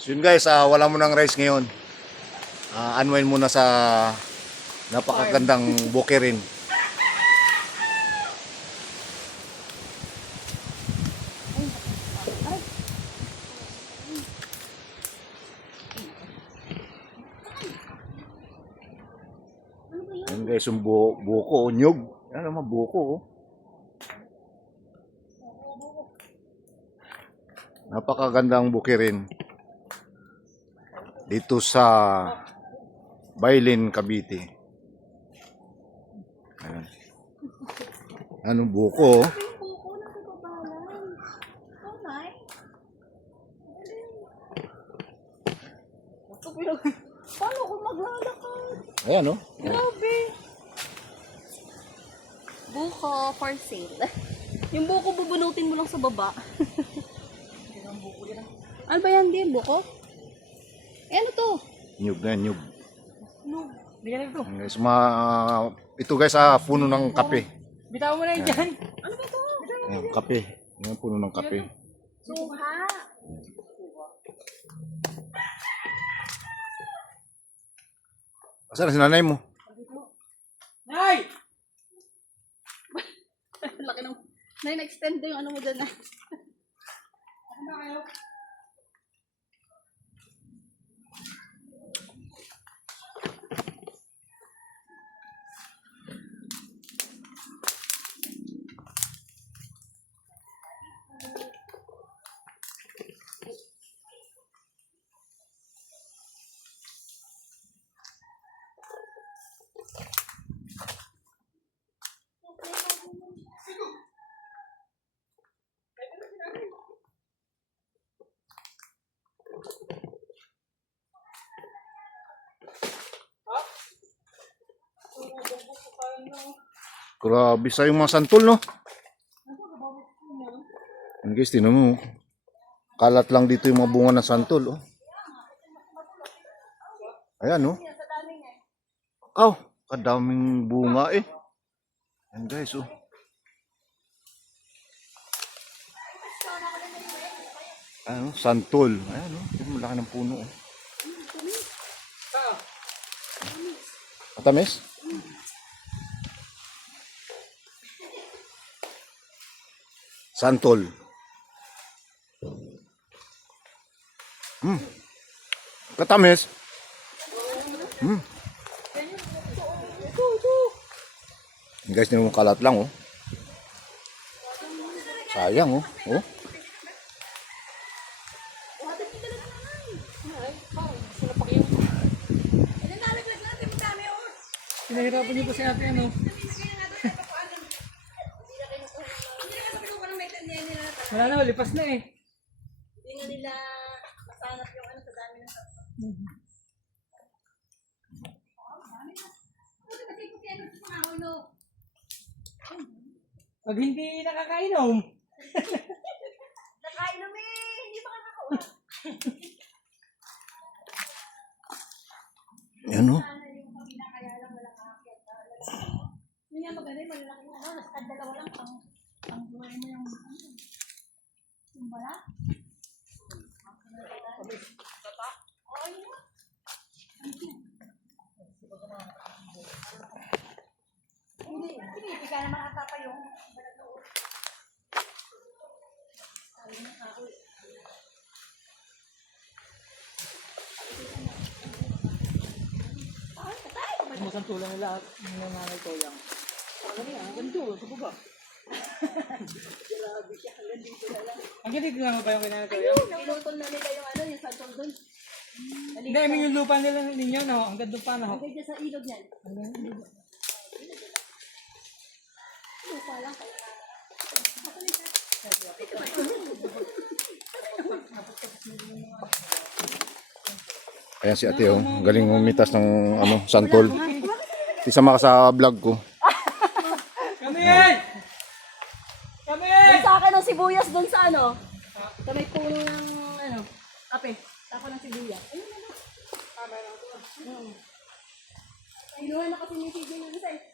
So yun guys, wala mo ng rice ngayon. Unwind muna sa napakagandang bukirin. Yan guys, yung buko o nyug. Yan naman buko oh. Napakagandang bukirin dito sa Bailin, Cavite. Ayan. Anong buko? Paano kung maglalakad? Ayan, oh. Grabe. Buko for sale. Yung buko bubunutin mo lang sa baba. Ano ba yan din? Buko? Eh ano to? Nyug na, nyug. No. Bigyan ito. Guys, ito guys, puno ng kape. Bitaw mo na yun dyan. Ano ba to? Ayan, kape. Ayan, puno ng kape. Suha. Asan na si nanay mo? Nay! Laki ng... Na-extend yung ano mo dyan na. Ano ba kayo? Grabe sa yung mga santol, no? Yan guys, tinan mo. Kalat lang dito yung mga bunga ng santol, oh. Ayan, no? Oh, kadaming bunga, eh. Yan guys, oh. Ayan, oh, santol. Ayan, oh. Yung malaki ng puno, oh. Matamis? Santol. Katamis. Guys, yung kalat lang, oh. Sayang, oh. Oh. Pinahirapan niyo po si ate, ano? Wala na, lipas na eh. Hindi nga nila masanap yung ano sa dami ng Pag hindi nakakainom. nakainom eh! Hindi pa ka nakawa. Yan, oh. Hindi nga maganda yung malalaki mo. Nasa dalawa lang pang buhay mo yung yung bala. Hindi ka naman ata pa yung Masantulang nila at yung nanay ko yung. Ano yan? Ang ganito, sa baba. grabe siya. Hanggang dito na lang. Ang ganito lang ba yung kinanay ko yung? Ayun! Pinutol na nila yung ano, yung santol doon. Hindi, I mean yung lupa nila ninyo, no? Ang ganda pa, no? Hanggang dyan sa ilog niyan. Lupa lang kayo. Ayan si ate, oh. Galing umitas ng ano, santol. Isama ka sa vlog ko. Kami yan! Kami yan! Sa akin ang sibuyas doon sa ano? Sa may puno ng ano, kape. Sa akin ang sibuyas. Ayun na. Kinuha na kasi ni CJ yung isa eh.